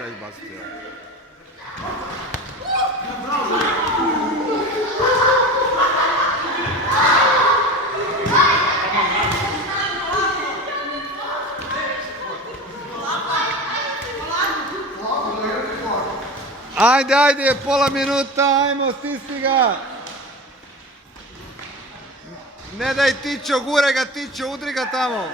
treba izbaciti. Ajde, pola minuta, ajmo, stisni ga. Ne daj Tićo, gure ga Tićo, udri ga tamo.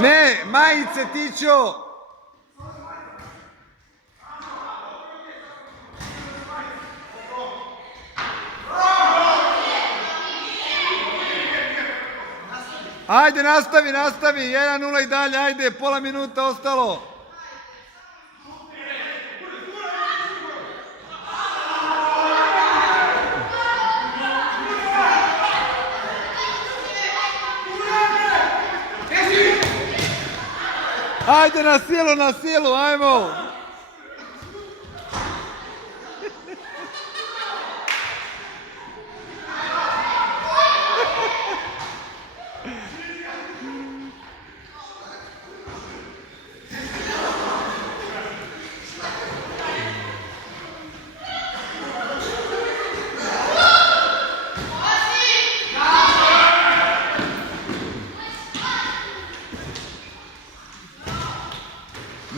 Ne, majice Tićo. Ajde, nastavi, 1:0 i dalje, ajde, pola minuta ostalo. Ajde, na silu, ajmo.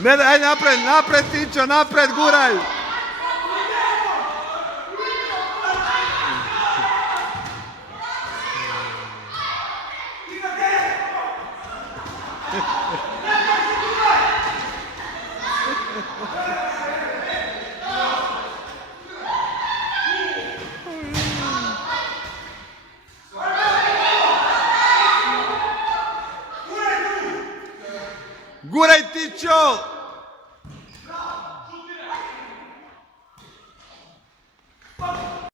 Ne, ajde napred Tićo, napred, guraj. Guraj Tićo.